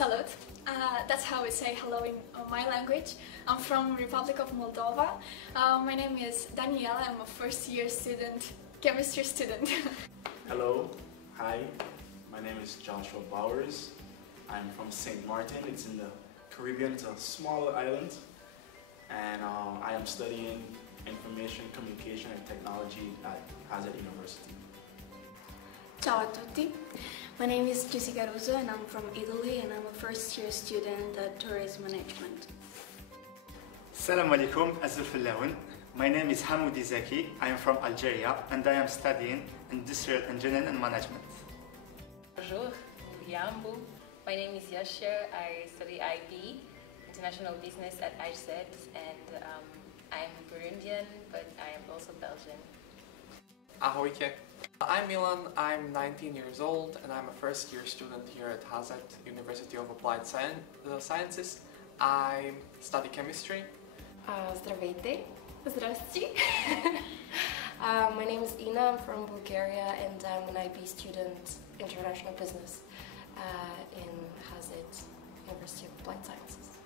Salut. That's how we say hello in my language. I'm from Republic of Moldova. My name is Daniela. I'm a first-year student, chemistry student. Hello. Hi. My name is Joshua Bowers. I'm from St. Martin. It's in the Caribbean. It's a small island. And I am studying Information, Communication and Technology at Hazard University. Ciao a tutti. My name is Jessica Russo and I'm from Italy and I'm a first-year student at Tourism Management. Assalamu alaikum, Azul Fallahun. My name is Hamoudi Zaki. I am from Algeria and I am studying Industrial Engineering and Management. Bonjour, Yambu. My name is Yashir. I study IB, International Business at IZ, and I am Burundian, but I am also Belgian. Ahoike. I'm Milan, I'm 19 years old and I'm a first-year student here at Hazard University of Applied Sciences. I study chemistry. Здравейте! Здравствуйте! My name is Ina, I'm from Bulgaria and I'm an IB student, International Business in Hazard University of Applied Sciences.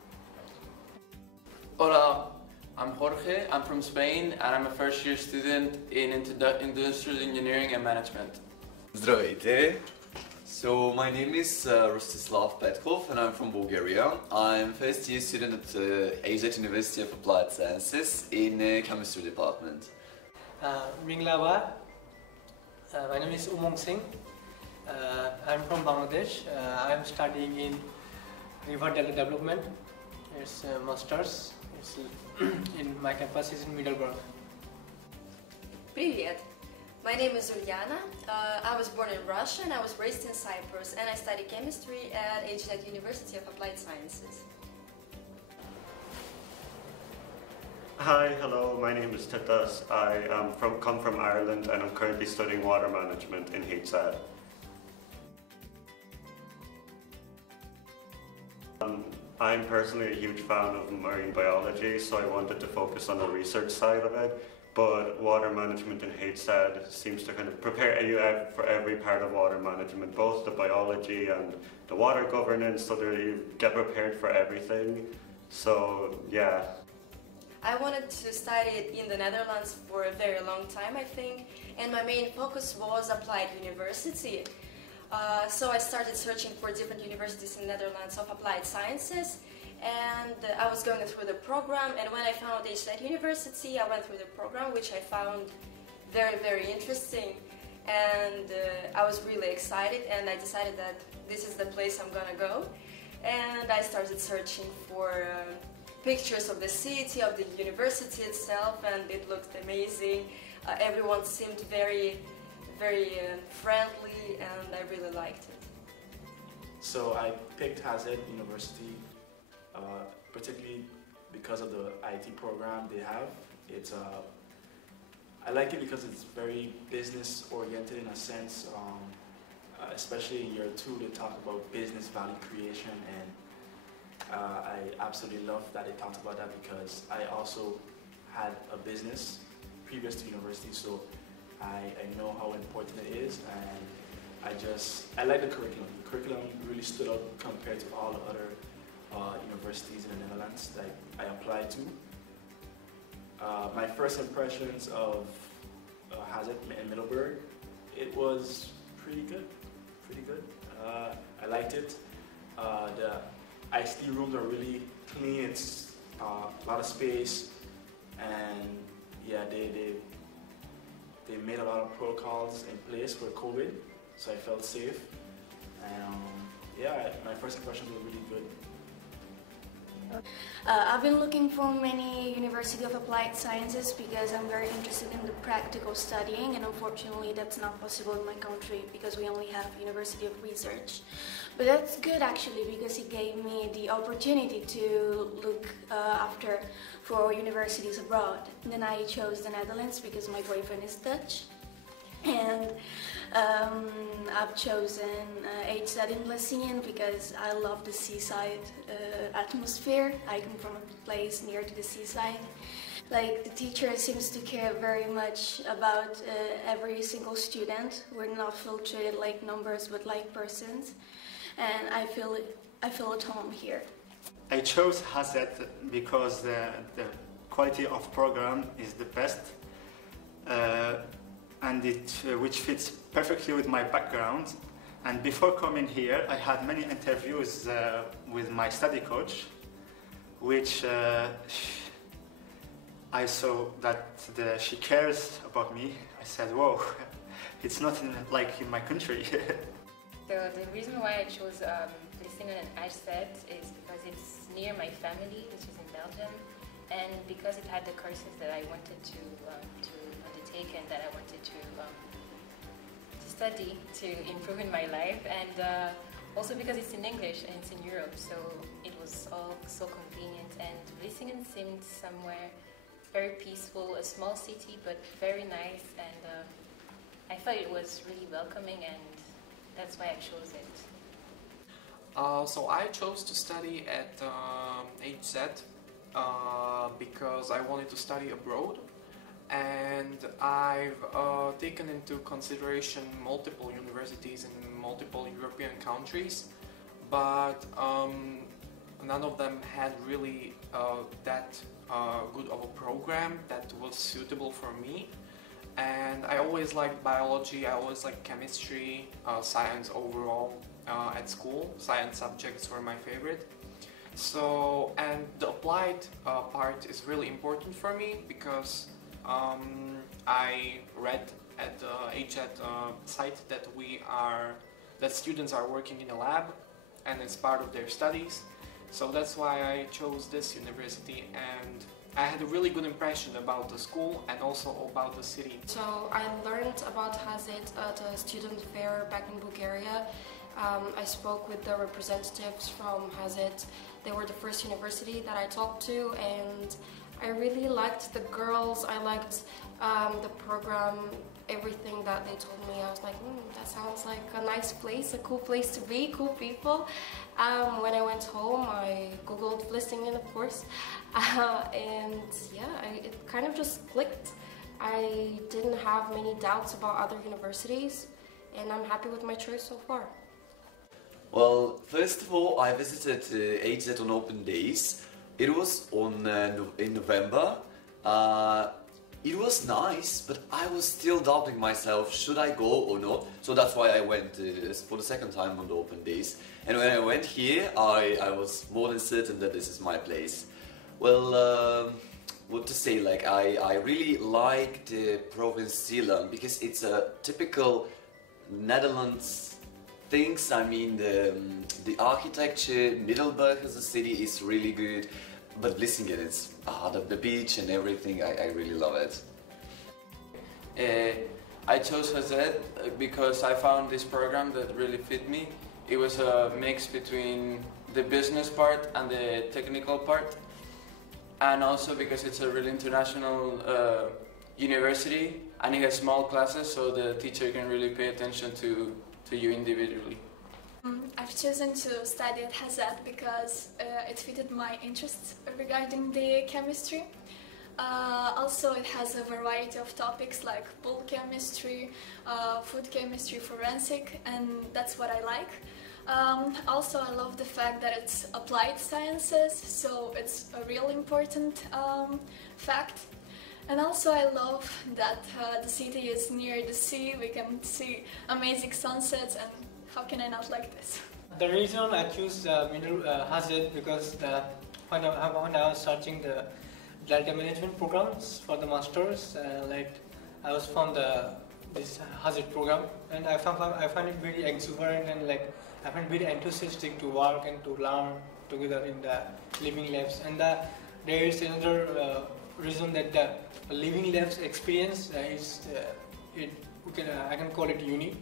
Hola, I'm Jorge, I'm from Spain and I'm a first-year student in Industrial Engineering and Management. Здравейте! So my name is Rostislav Petkov and I'm from Bulgaria. I'm first-year student at AZ University of Applied Sciences in the Chemistry department. Minglaba. My name is Umong Singh. I'm from Bangladesh. I'm studying in River Delta Development. It's a master's. It's in my campus is in Middlebury. Привет! My name is Uliana. I was born in Russia and I was raised in Cyprus and I study chemistry at HZ University of Applied Sciences. Hi, hello, my name is Titas. I come from Ireland and I'm currently studying water management in HZ. I'm personally a huge fan of marine biology, so I wanted to focus on the research side of it. But water management in HZ seems to kind of prepare you for every part of water management, both the biology and the water governance, so that you get prepared for everything. So, yeah. I wanted to study it in the Netherlands for a very long time, I think, and my main focus was applied university. So I started searching for different universities in the Netherlands of applied sciences, and I was going through the program, and when I found HZ University, I went through the program, which I found very, very interesting, and I was really excited, and I decided that this is the place I'm gonna go, and I started searching for pictures of the city, of the university itself, and it looked amazing. Everyone seemed very friendly, and I really liked it. So I picked Hazard University particularly because of the IT program they have. I like it because it's very business oriented in a sense, especially in year 2 they talk about business value creation, and I absolutely love that they talked about that because I also had a business previous to university, so I know how important it is, and I like the curriculum. The curriculum really stood out compared to all the other universities in the Netherlands that I applied to. My first impressions of Hazard in Middlebury, it was pretty good. I liked it. The ICT rooms are really clean. It's a lot of space, and yeah, they made a lot of protocols in place for COVID, so I felt safe. And yeah, my first impressions were really good. I've been looking for many University of Applied Sciences because I'm very interested in the practical studying, and unfortunately that's not possible in my country because we only have University of Research. But that's good actually because it gave me the opportunity to look after for universities abroad. And then I chose the Netherlands because my boyfriend is Dutch. And I've chosen HZ in Blessingen because I love the seaside atmosphere. I come from a place near to the seaside. Like, the teacher seems to care very much about every single student. We're not filtered like numbers but like persons. And I I feel at home here. I chose Hazet because the quality of program is the best, and which fits perfectly with my background. And before coming here, I had many interviews with my study coach, which I saw that she cares about me. I said, whoa, it's not like in my country. The reason why I chose Vlissingen and IJZ is because it's near my family, which is in Belgium, and because it had the courses that I wanted to undertake and that I wanted to study to improve in my life, and also because it's in English and it's in Europe, so it was all so convenient. And Vlissingen seemed somewhere very peaceful, a small city, but very nice, and I thought it was really welcoming, and that's why I chose it. So I chose to study at HZ because I wanted to study abroad, and I've taken into consideration multiple universities in multiple European countries, but none of them had really that good of a program that was suitable for me. And I always liked biology, I always liked chemistry, science overall at school. Science subjects were my favorite. So, and the applied part is really important for me because I read at the HZ site that students are working in a lab and it's part of their studies. So that's why I chose this university, and I had a really good impression about the school and also about the city. So I learned about Hazet at a student fair back in Bulgaria. I spoke with the representatives from Hazet. They were the first university that I talked to, and I really liked the girls. I liked the program, everything that they told me. I was like, that sounds like a nice place, a cool place to be, cool people. When I went home, I googled Vlissingen, of course, and yeah, it kind of just clicked. I didn't have many doubts about other universities, and I'm happy with my choice so far. Well, first of all, I visited HZ on open days. It was in November. It was nice, but I was still doubting myself, should I go or not? So that's why I went for the second time on the open days. And when I went here, I was more than certain that this is my place. Well, what to say, like I really like the province Zeeland because it's a typical Netherlands things. I mean, the architecture, Middlebury as a city is really good. But Vlissingen, it's the beach and everything, I really love it. I chose Hazet because I found this program that really fit me. It was a mix between the business part and the technical part. And also because it's a really international university and it has small classes, so the teacher can really pay attention to you individually. I've chosen to study at Hazet because it fitted my interests regarding the chemistry. Also, it has a variety of topics like bulk chemistry, food chemistry, forensic, and that's what I like. Also, I love the fact that it's applied sciences, so it's a real important fact. And also I love that the city is near the sea. We can see amazing sunsets, and how can I not like this? The reason I choose Hazet because when I was searching the data management programs for the masters, I was found this Hazet program, and I find it very exuberant, and I find very enthusiastic to work and to learn together in the living labs. And there is another reason that the living labs experience I can call it unique.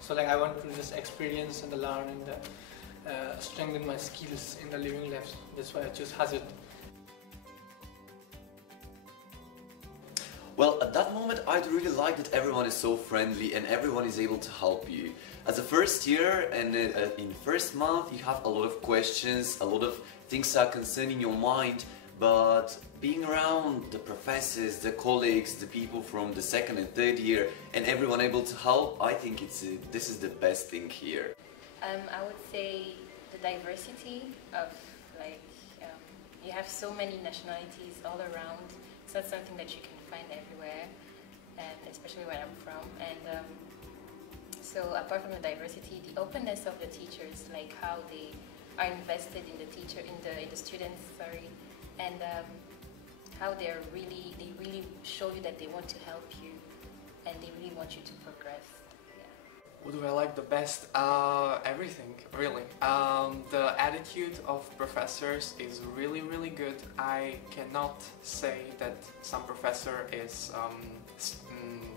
So I want to just experience and learn and strengthen my skills in the living labs. That's why I chose Hazet. Well, at that moment, I'd really like that everyone is so friendly and everyone is able to help you. As a first year and in the first month, you have a lot of questions, a lot of things are concerning your mind, but being around the professors, the colleagues, the people from the second and third year, and everyone able to help, I think this is the best thing here. I would say the diversity of like you have so many nationalities all around. It's not something that you can find everywhere, and especially where I'm from. And so apart from the diversity, the openness of the teachers, like how they are invested in the students, and how they really show you that they want to help you, and they really want you to progress. What do I like the best? Everything, really. The attitude of professors is really, really good. I cannot say that some professor is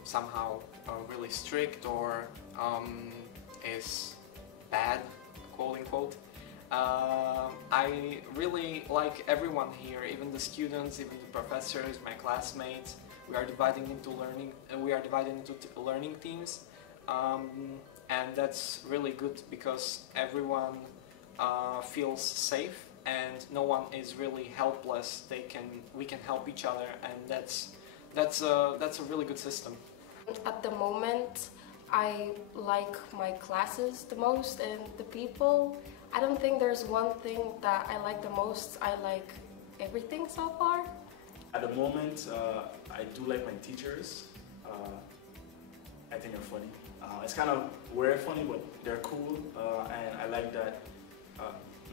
somehow really strict or is bad, quote unquote. I really like everyone here, even the students, even the professors, my classmates. We are dividing into learning teams. And that's really good because everyone feels safe and no one is really helpless. We can help each other, and that's a really good system. At the moment, I like my classes the most, and the people. I don't think there's one thing that I like the most. I like everything so far. At the moment, I do like my teachers. I think they're funny. It's kind of weird funny, but they're cool, and I like that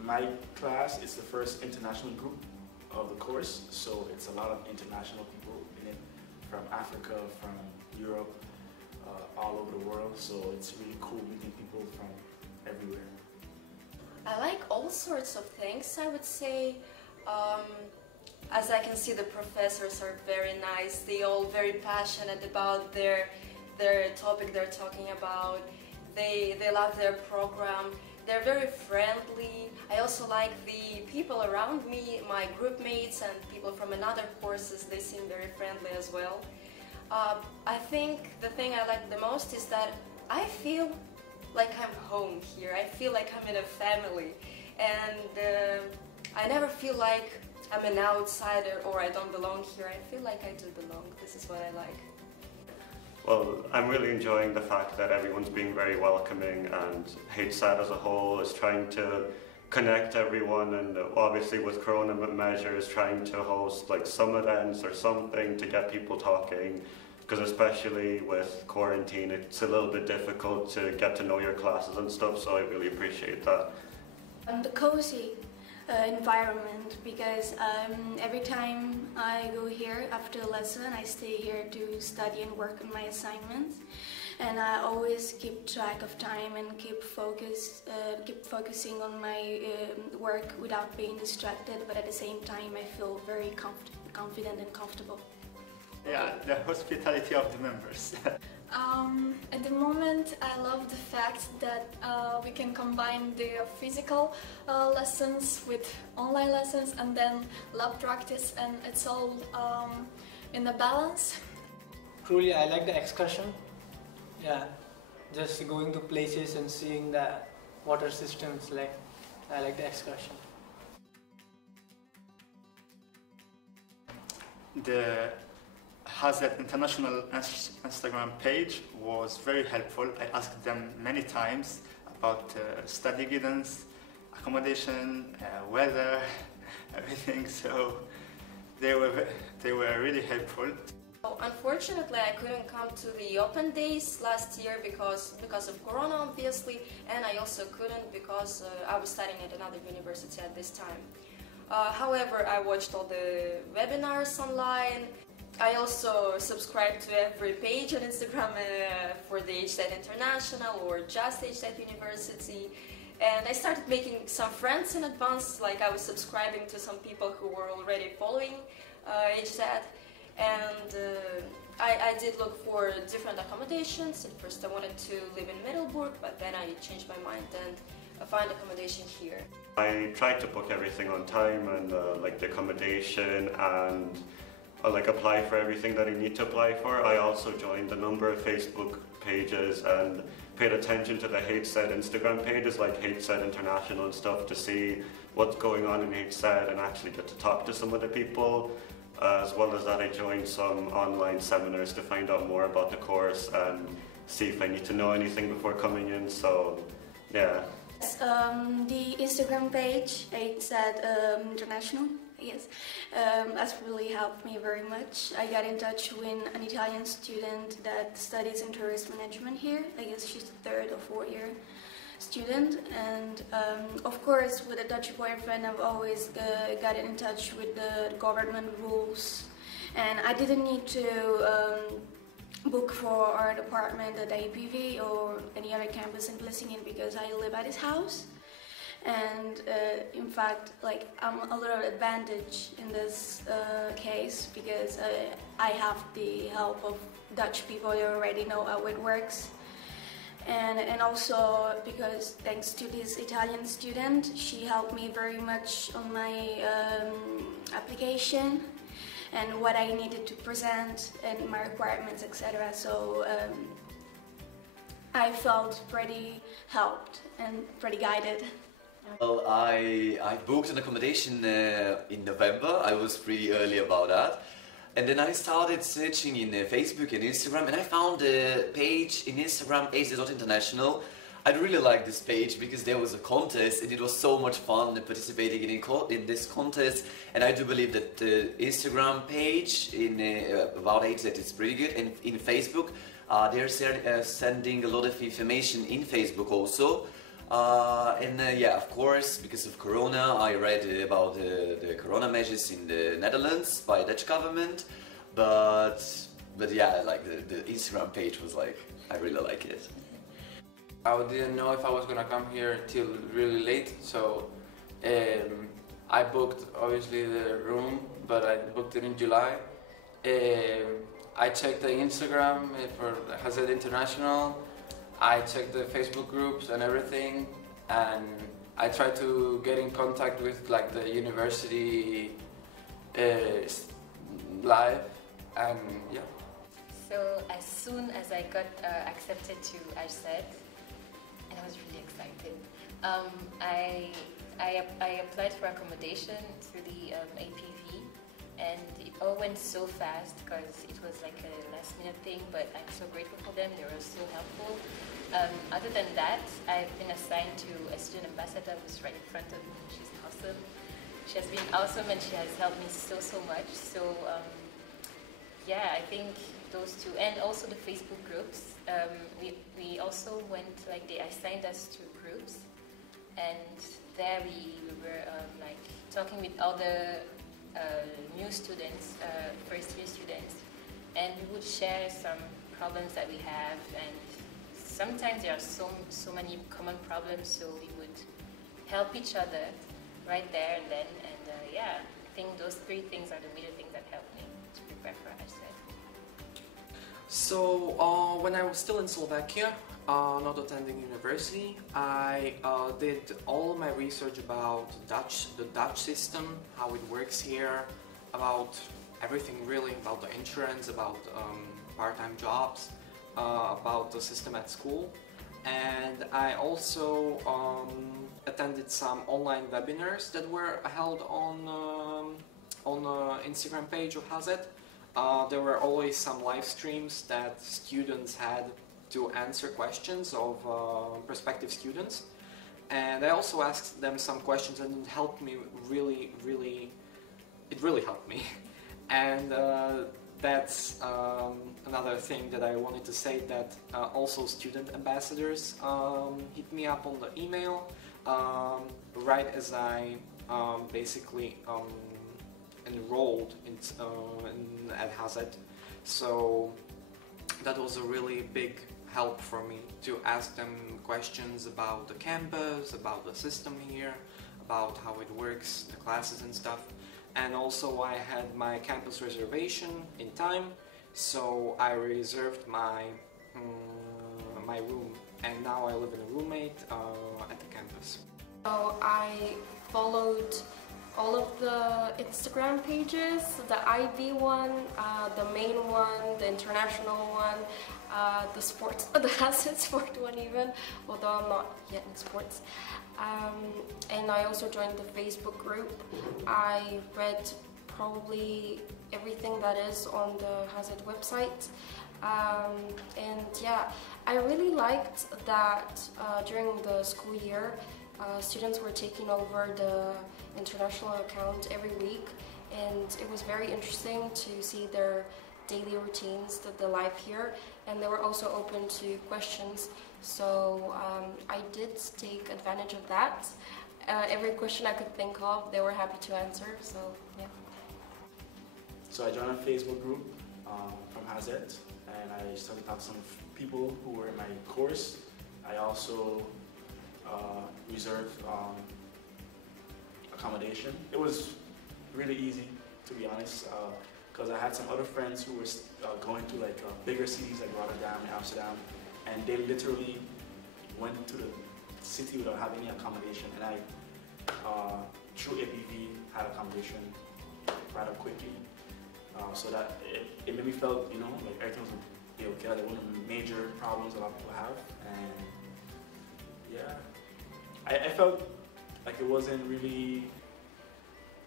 my class is the first international group of the course, so it's a lot of international people in it, from Africa, from Europe, all over the world, so it's really cool meeting people from everywhere. I like all sorts of things, I would say. As I can see, the professors are very nice. They all very passionate about their topic they're talking about. They love their program. They're very friendly. I also like the people around me, my group mates and people from another courses. They seem very friendly as well. I think the thing I like the most is that I feel like I'm home here. I feel like I'm in a family, and I never feel like I'm an outsider or I don't belong here. I feel like I do belong. This is what I like. Well, I'm really enjoying the fact that everyone's being very welcoming, and HSAT as a whole is trying to connect everyone, and obviously with corona measures trying to host like some events or something to get people talking, because especially with quarantine it's a little bit difficult to get to know your classes and stuff, so I really appreciate that. The cozy environment, because every time I go here after a lesson, I stay here to study and work on my assignments, and I always keep track of time and keep focusing on my work without being distracted, but at the same time I feel very confident and comfortable. Yeah, the hospitality of the members. At the moment, I love the fact that we can combine the physical lessons with online lessons and then lab practice, and it's all in a balance. Truly, I like the excursion. Yeah, just going to places and seeing the water systems. I like the excursion. The HSAT International Instagram page was very helpful. I asked them many times about study guidance, accommodation, weather, everything, so they were really helpful. Unfortunately, I couldn't come to the open days last year because of Corona, obviously, and I also couldn't because I was studying at another university at this time. However, I watched all the webinars online. I also subscribe to every page on Instagram for the HSAT International or just HSAT University, and I started making some friends in advance, like I was subscribing to some people who were already following HSAT, and I did look for different accommodations. At first I wanted to live in Middlebury, but then I changed my mind and I found accommodation here. I tried to book everything on time, and like the accommodation, and like apply for everything that I need to apply for. I also joined a number of Facebook pages and paid attention to the HSAT Instagram pages like HSAT International and stuff to see what's going on in HSAT and actually get to talk to some of the people. As well as that, I joined some online seminars to find out more about the course and see if I need to know anything before coming in, so yeah. The Instagram page, it said International, yes, that's really helped me very much. I got in touch with an Italian student that studies in tourist management here. I guess she's a third or fourth year student, and of course with a Dutch boyfriend I've always gotten in touch with the government rules, and I didn't need to book for our department at APV or any other campus in Vlissingen because I live at his house. And in fact, like, I'm a little advantage in this case because I have the help of Dutch people who already know how it works. And also because thanks to this Italian student, she helped me very much on my application and what I needed to present and my requirements, etc. So I felt pretty helped and pretty guided. Well, I booked an accommodation in November. I was pretty early about that. And then I started searching in Facebook and Instagram, and I found a page in Instagram, AZ.International. I really liked this page because there was a contest and it was so much fun participating in this contest. And I do believe that the Instagram page about AZ is pretty good, and in Facebook they're sending a lot of information in Facebook also. Yeah, of course, because of Corona, I read about the Corona measures in the Netherlands by the Dutch government, but yeah, like the Instagram page was like, I really like it. I didn't know if I was gonna come here till really late, so I booked obviously the room, but I booked it in July. I checked the Instagram for Hazard International. I checked the Facebook groups and everything, and I tried to get in contact with like the university live, and yeah. So as soon as I got accepted to AJZ, and I was really excited, I applied for accommodation through the APV, and it all went so fast because it was like a last minute thing, but I'm so grateful for them. They were so helpful. Other than that, I've been assigned to a student ambassador who's right in front of me. She's awesome. She has been awesome and she has helped me so much. So yeah, I think those two, and also the Facebook groups. We also went, like, they assigned us to groups, and there we were like talking with all the new students, first year students, and we would share some problems that we have, and sometimes there are so many common problems, so we would help each other right there and then, and yeah, I think those three things are the major things that helped me to prepare for AJZ. So when I was still in Slovakia, not attending university, I did all of my research about the Dutch system, how it works here, about everything really, about the insurance, about part-time jobs, about the system at school. And I also attended some online webinars that were held on Instagram page of HAZED. There were always some live streams that students had to answer questions of prospective students, and I also asked them some questions, and it helped me really helped me. And that's another thing that I wanted to say, that also student ambassadors hit me up on the email right as I basically enrolled at HAZED. So that was a really big help for me to ask them questions about the campus, about the system here, about how it works, the classes and stuff. And also I had my campus reservation in time, so I reserved my my room, and now I live in a roommate at the campus. So I followed all of the Instagram pages, the IB one, the main one, the international one, the sports, the HAZED sport one even, although I'm not yet in sports. And I also joined the Facebook group. I read probably everything that is on the HAZED website. And yeah, I really liked that during the school year, students were taking over the international account every week, and it was very interesting to see their daily routines, the life here, and they were also open to questions. So I did take advantage of that. Every question I could think of, they were happy to answer, so yeah. So I joined a Facebook group from Hazet, and I started talking to some people who were in my course. I also reserved accommodation. It was really easy, to be honest, because I had some other friends who were going to like bigger cities like Rotterdam and Amsterdam, and they literally went to the city without having any accommodation, and I, through APV, had accommodation rather quickly. So that it made me feel, you know, like everything was be okay. Like one of the major problems a lot of people have, and yeah, I felt like it wasn't really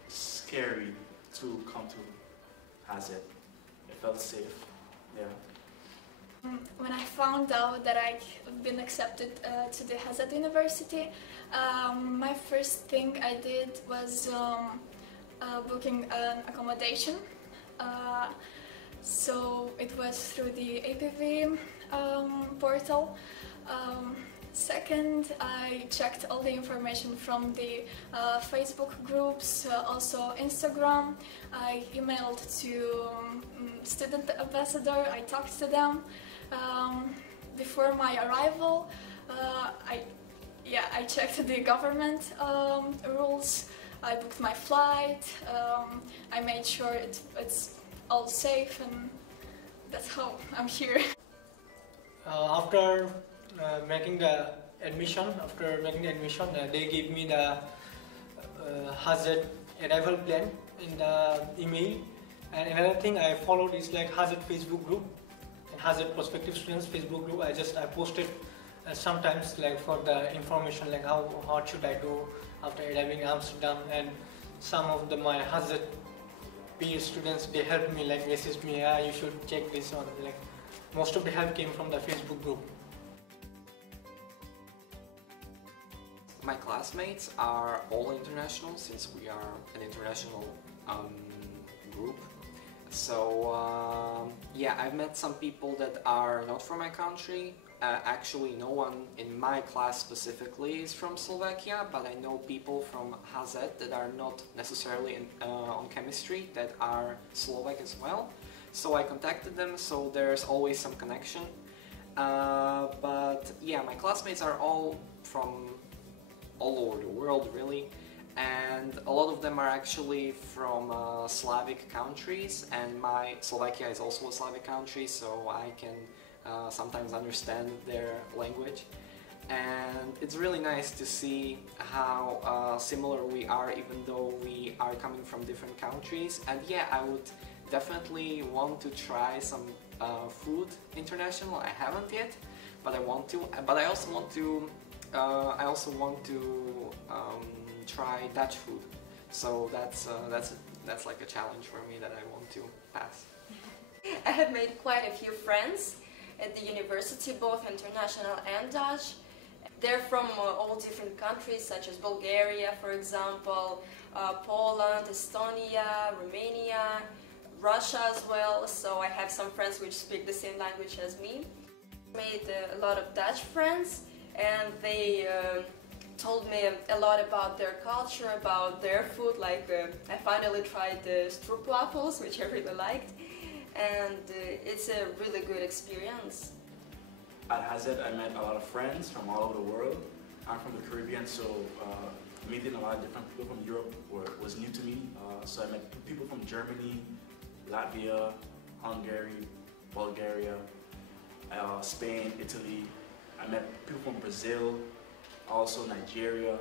scary to come to Hazet. It felt safe, yeah. When I found out that I'd been accepted to the Hazet University, my first thing I did was booking an accommodation. So it was through the APV portal. Second, I checked all the information from the Facebook groups, also Instagram. I emailed to student ambassador, I talked to them. Before my arrival, I checked the government rules. I booked my flight, I made sure it's all safe, and that's how I'm here. After making the admission, they gave me the Hazet arrival plan in the email. And another thing I followed is like Hazet Facebook group and Hazet prospective students Facebook group. I posted sometimes like for the information, like what should I do after arriving in Amsterdam, and some of my Hazet peer students, they helped me, like messaged me, you should check this on, like most of the help came from the Facebook group. My classmates are all international, since we are an international group. So yeah, I've met some people that are not from my country. Actually, no one in my class specifically is from Slovakia, but I know people from Hazet that are not necessarily on chemistry, that are Slovak as well. So I contacted them, so there's always some connection. But yeah, my classmates are all from all over the world, really. And a lot of them are actually from Slavic countries, and Slovakia is also a Slavic country, so I can sometimes understand their language. And it's really nice to see how similar we are, even though we are coming from different countries. And yeah, I would definitely want to try some food international. I haven't yet, but I want to. But I also want to try Dutch food. So that's like a challenge for me that I want to pass. I have made quite a few friends at the university, both international and Dutch. They're from all different countries, such as Bulgaria, for example, Poland, Estonia, Romania, Russia as well. So I have some friends which speak the same language as me. Made a lot of Dutch friends, and they told me a lot about their culture, about their food. Like I finally tried the stroopwafels, which I really liked. And it's a really good experience. At Hazet, I met a lot of friends from all over the world. I'm from the Caribbean, so meeting a lot of different people from Europe was new to me. So I met people from Germany, Latvia, Hungary, Bulgaria, Spain, Italy. I met people from Brazil, also Nigeria,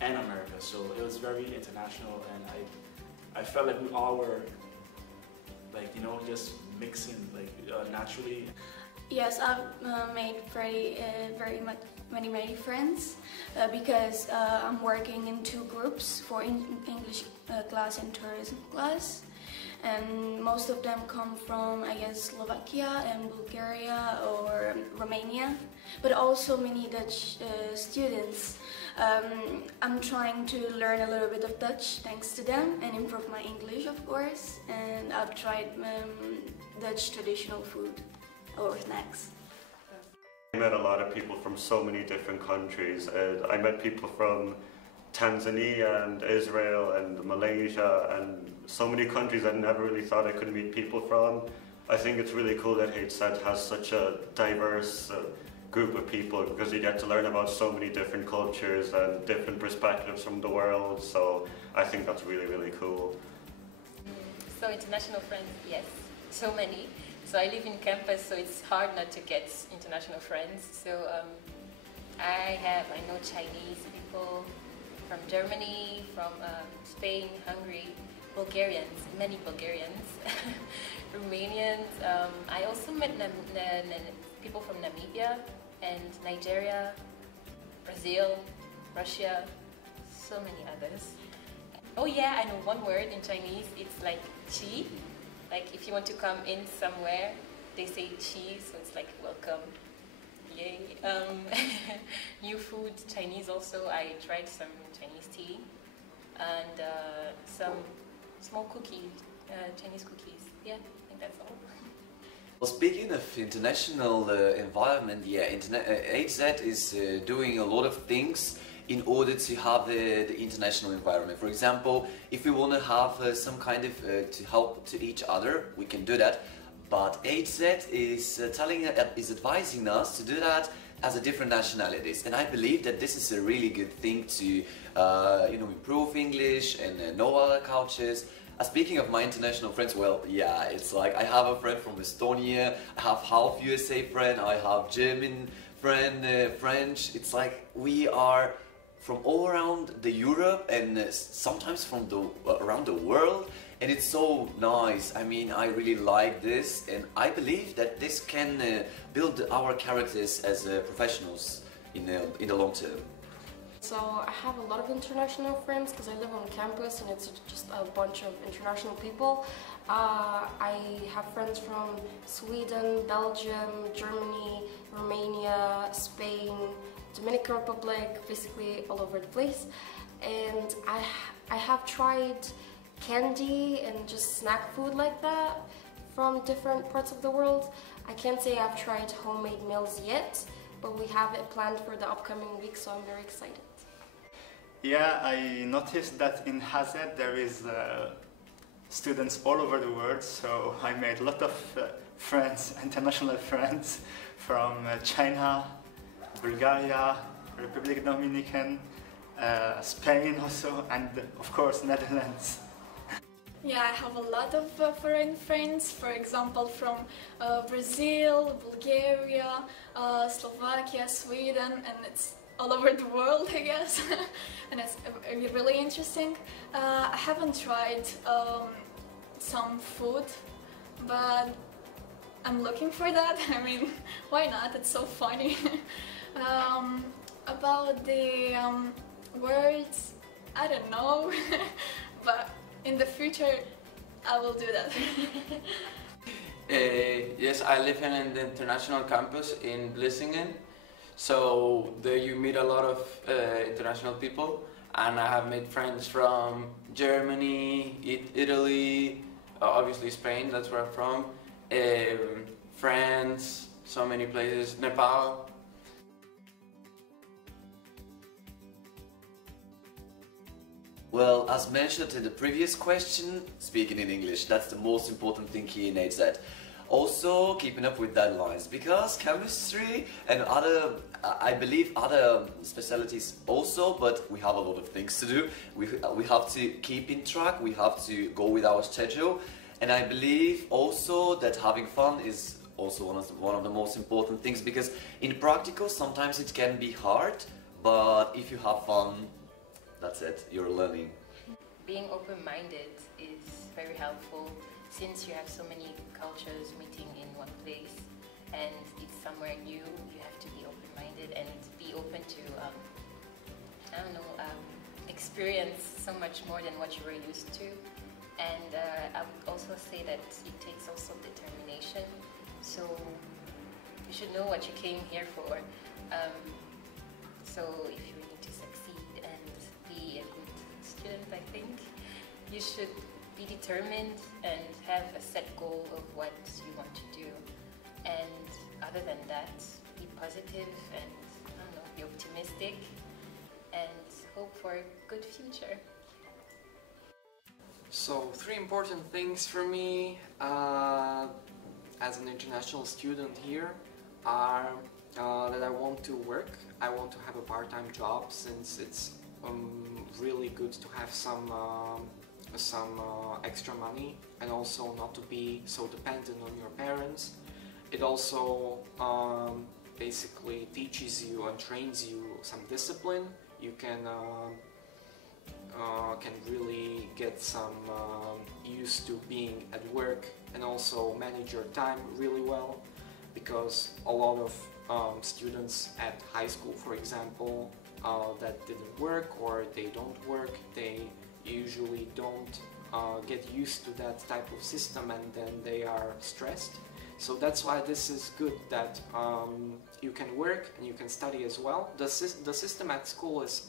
and America. So it was very international, and I felt like we all were, like, you know, just mixing, like, naturally. Yes, I've made many friends because I'm working in two groups, for English class and tourism class. and most of them come from, I guess, Slovakia and Bulgaria or Romania, but also many Dutch students. I'm trying to learn a little bit of Dutch thanks to them and improve my English, of course, and I've tried Dutch traditional food or snacks. I met a lot of people from so many different countries. I met people from Tanzania and Israel and Malaysia and so many countries I never really thought I could meet people from. I think it's really cool that HSET has such a diverse group of people because you get to learn about so many different cultures and different perspectives from the world, so I think that's really, really cool. So international friends, yes, so many. So I live in campus, so it's hard not to get international friends. So I know Chinese people from Germany, from Spain, Hungary, Bulgarians, many Bulgarians, Romanians. I also met people from Namibia and Nigeria, Brazil, Russia, so many others. Oh yeah, I know one word in Chinese, it's like qi. Like if you want to come in somewhere, they say qi, so it's like welcome. Yay. New food, Chinese also. I tried some Chinese tea and some small cookies, Chinese cookies. Yeah, I think that's all. Well, speaking of international environment, yeah, HZ is doing a lot of things in order to have the international environment. For example, if we want to have some kind of to help to each other, we can do that. But HZ is advising us to do that as a different nationalities, and I believe that this is a really good thing to improve English and know other cultures. Speaking of my international friends, well, yeah, it's like I have a friend from Estonia, I have half USA friend, I have German friend, French. It's like we are from all around the Europe and sometimes from around the world, and it's so nice. I mean, I really like this, and I believe that this can build our characters as professionals in the long term. So I have a lot of international friends because I live on campus and it's just a bunch of international people. I have friends from Sweden, Belgium, Germany, Romania, Spain, Dominican Republic, basically all over the place. And I have tried candy and just snack food like that from different parts of the world. I can't say I've tried homemade meals yet, but we have it planned for the upcoming week, so I'm very excited. Yeah, I noticed that in Hazard there is students all over the world, so I made a lot of friends, international friends from China, Bulgaria, Republic Dominican, Spain also, and of course Netherlands. Yeah, I have a lot of foreign friends, for example from Brazil, Bulgaria, Slovakia, Sweden, and it's all over the world, I guess. And it's really interesting. I haven't tried some food, but I'm looking for that. I mean, why not? It's so funny. About the words, I don't know, but in the future I will do that. Yes, I live in the international campus in Vlissingen. So there you meet a lot of international people, and I have made friends from Germany, Italy, obviously Spain, that's where I'm from, France, so many places, Nepal. Well, as mentioned in the previous question, speaking in English, that's the most important thing here in HZ. Also, keeping up with deadlines, because chemistry and other, I believe other specialties also, but we have a lot of things to do. We have to keep in track, we have to go with our schedule, and I believe also that having fun is also one of the most important things, because in practical sometimes it can be hard, but if you have fun, that's it, you're learning. Being open-minded is very helpful, since you have so many cultures meeting in one place and it's somewhere new. You have to be open-minded and be open to, experience so much more than what you were used to. And I would also say that it takes also determination. So you should know what you came here for. So if you need to succeed and be a good student, I think you should be determined and have a set goal of what you want to do. And other than that, be positive and, I don't know, be optimistic and hope for a good future. So 3 important things for me as an international student here are that I want to work. I want to have a part-time job, since it's really good to have some extra money, and also not to be so dependent on your parents. It also basically teaches you and trains you some discipline. You can really get some used to being at work, and also manage your time really well, because a lot of students at high school, for example, that didn't work or they don't work, they usually don't get used to that type of system, and then they are stressed. So that's why this is good, that you can work and you can study as well. The system at school is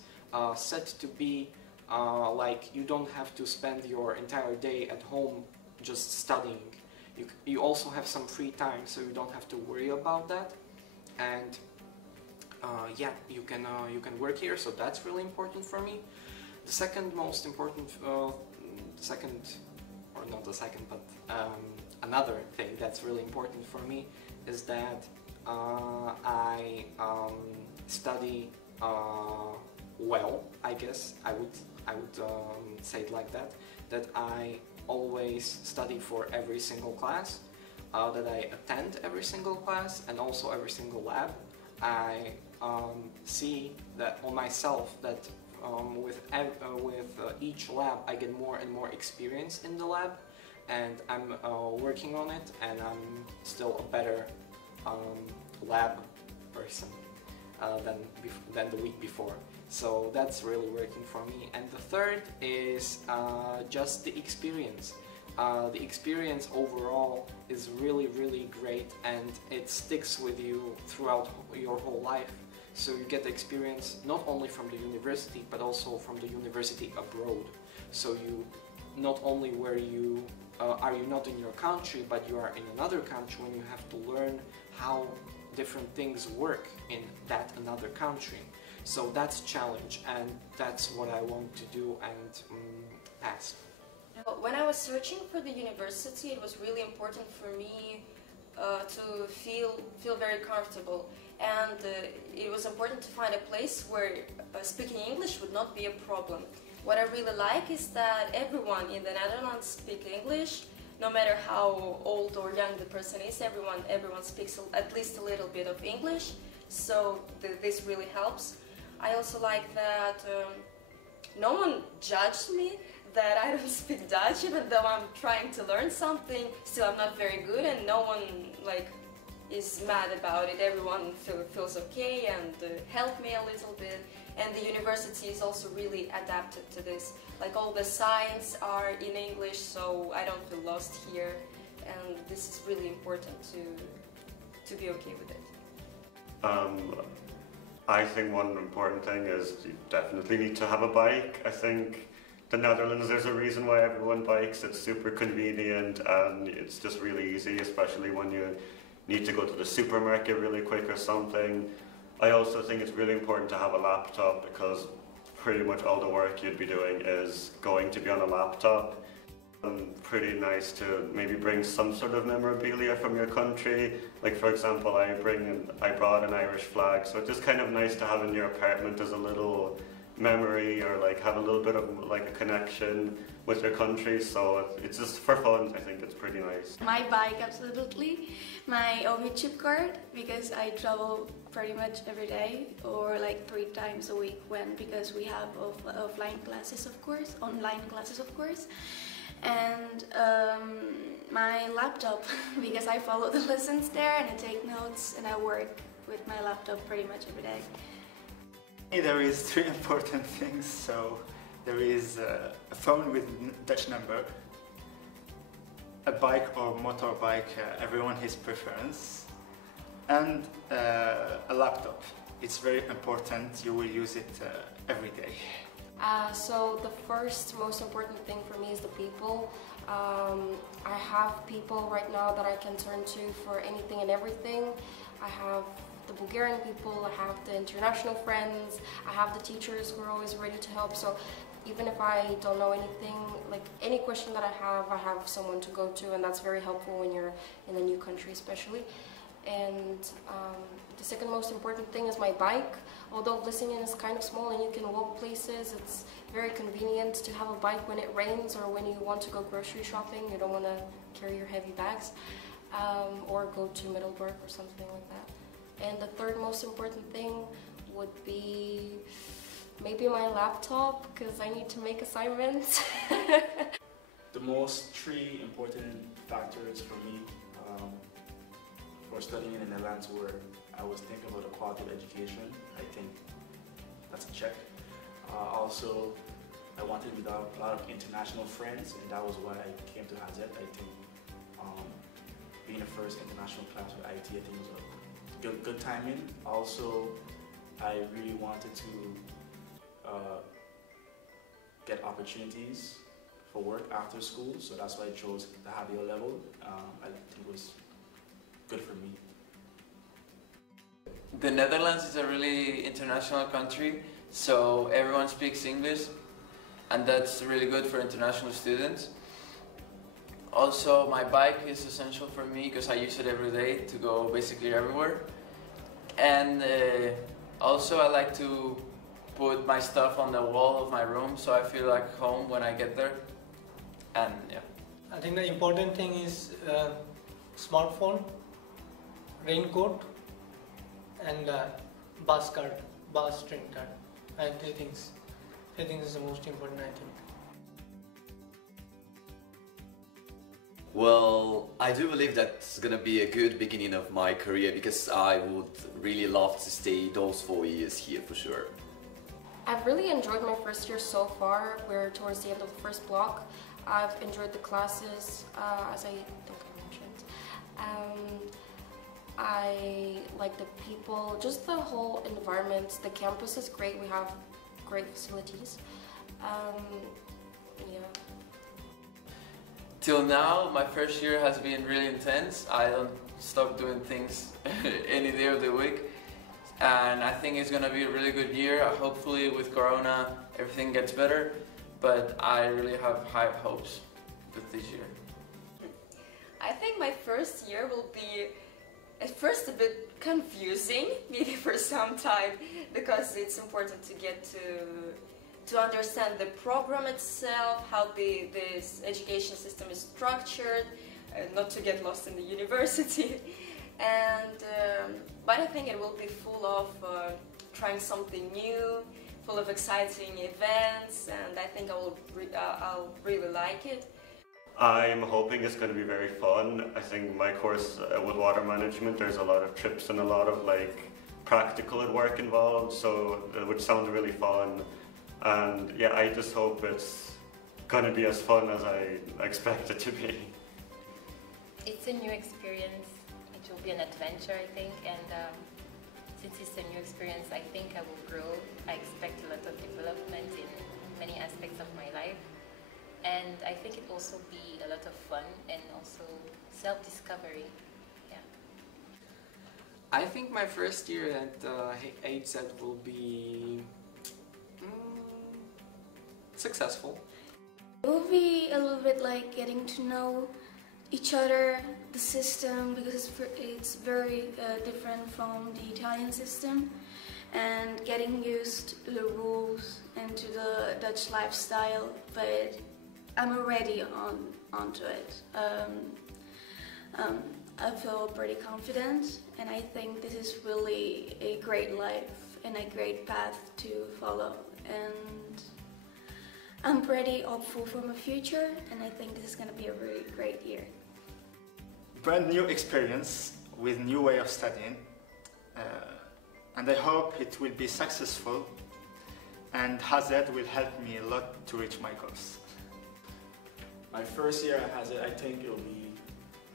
set to be like you don't have to spend your entire day at home just studying. You also have some free time, so you don't have to worry about that. And yeah, you can work here, so that's really important for me. The second most important, another thing that's really important for me is that I study well. I guess I would say it like that. That I always study for every single class, that I attend every single class and also every single lab. I see that on myself that with each lab I get more and more experience in the lab, and I'm working on it, and I'm still a better lab person than the week before. So that's really working for me. And the third is just the experience. The experience overall is really, really great, and it sticks with you throughout your whole life. So you get the experience not only from the university, but also from the university abroad. So you not only are you not in your country, but you are in another country, when you have to learn how different things work in that another country. So that's a challenge, and that's what I want to do and pass. When I was searching for the university, it was really important for me to feel very comfortable, and it was important to find a place where speaking English would not be a problem. What I really like is that everyone in the Netherlands speaks English, no matter how old or young the person is. Everyone speaks at least a little bit of English, so this really helps. I also like that no one judged me that I don't speak Dutch, even though I'm trying to learn something. Still, I'm not very good, and no one is mad about it. Everyone feels okay and help me a little bit. And the university is also really adapted to this. Like, all the signs are in English, so I don't feel lost here. And this is really important to be okay with it. I think one important thing is you definitely need to have a bike. I think the Netherlands, there's a reason why everyone bikes. It's super convenient and it's just really easy, especially when you need to go to the supermarket really quick or something. I also think it's really important to have a laptop, because pretty much all the work you'd be doing is going to be on a laptop. Pretty nice to maybe bring some sort of memorabilia from your country. Like, for example, I brought an Irish flag, so it's just kind of nice to have in your apartment as a little memory, or have a little bit of a connection with your country. So it's just for fun. I think it's pretty nice. My bike, absolutely. My OV chip card, because I travel pretty much every day, or 3 times a week because we have online classes, of course. And my laptop, because I follow the lessons there and I take notes and I work with my laptop pretty much every day. There is 3 important things. So there is a phone with Dutch number, a bike or motorbike, everyone his preference, and a laptop. It's very important, you will use it every day. So the first most important thing for me is the people. I have people right now that I can turn to for anything and everything. I have the Bulgarian people, I have the international friends, I have the teachers who are always ready to help. So even if I don't know anything, like any question that I have someone to go to, and that's very helpful when you're in a new country especially. And the second most important thing is my bike. Although Vlissingen is kind of small and you can walk places, it's very convenient to have a bike when it rains or when you want to go grocery shopping. You don't want to carry your heavy bags, or go to Middlebury or something like that. And the third most important thing would be maybe my laptop, because I need to make assignments. The most three important factors for me for studying in the Netherlands were, I was thinking about the quality of education. I think that's a check. Also, I wanted to have a lot of international friends, and that was why I came to HZ. I think being the first international class with IT, I think was a good timing. Also, I really wanted to get opportunities for work after school, so that's why I chose the HBO level. I think it was good for me. The Netherlands is a really international country, so everyone speaks English, and that's really good for international students. Also, my bike is essential for me because I use it every day to go basically everywhere. And also I like to put my stuff on the wall of my room so I feel like home when I get there. And yeah. I think the important thing is smartphone, raincoat, and bus card, bus train card. And three things. Three things is the most important, I think. Well, I do believe that's gonna be a good beginning of my career because I would really love to stay those 4 years here for sure. I've really enjoyed my first year so far. We're towards the end of the first block. I've enjoyed the classes, as I think I mentioned. I like the people, just the whole environment. The campus is great. We have great facilities. Yeah. Till now, my first year has been really intense. I don't stop doing things any day of the week. And I think it's gonna be a really good year. Hopefully with Corona, everything gets better. But I really have high hopes with this year. I think my first year will be at first a bit confusing, maybe for some time, because it's important to get to understand the program itself, how this education system is structured, not to get lost in the university. And but I think it will be full of trying something new, full of exciting events, and I think I'll really like it. I'm hoping it's going to be very fun. I think my course with water management, there's a lot of trips and a lot of like practical work involved, so which sounds really fun. And yeah, I just hope it's going to be as fun as I expect it to be. It's a new experience. It will be an adventure, I think, and since it's a new experience, I think I will grow. I expect a lot of development in many aspects of my life. And I think it will also be a lot of fun and also self-discovery. Yeah. I think my first year at HZ will be successful. It will be a little bit like getting to know each other, the system, because it's very different from the Italian system, and getting used to the rules and to the Dutch lifestyle, but I'm already onto it. I feel pretty confident, and I think this is really a great life and a great path to follow. And I'm pretty hopeful for my future, and I think this is going to be a really great year. Brand new experience with new way of studying, and I hope it will be successful, and HZ will help me a lot to reach my goals. My first year at Hazard, I think it will be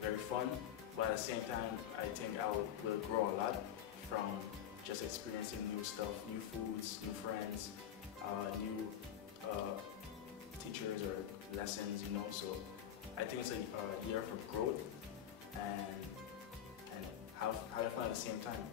very fun, but at the same time, I think I will grow a lot from just experiencing new stuff, new foods, new friends, new teachers or lessons, you know. So I think it's a year for growth and have fun at the same time.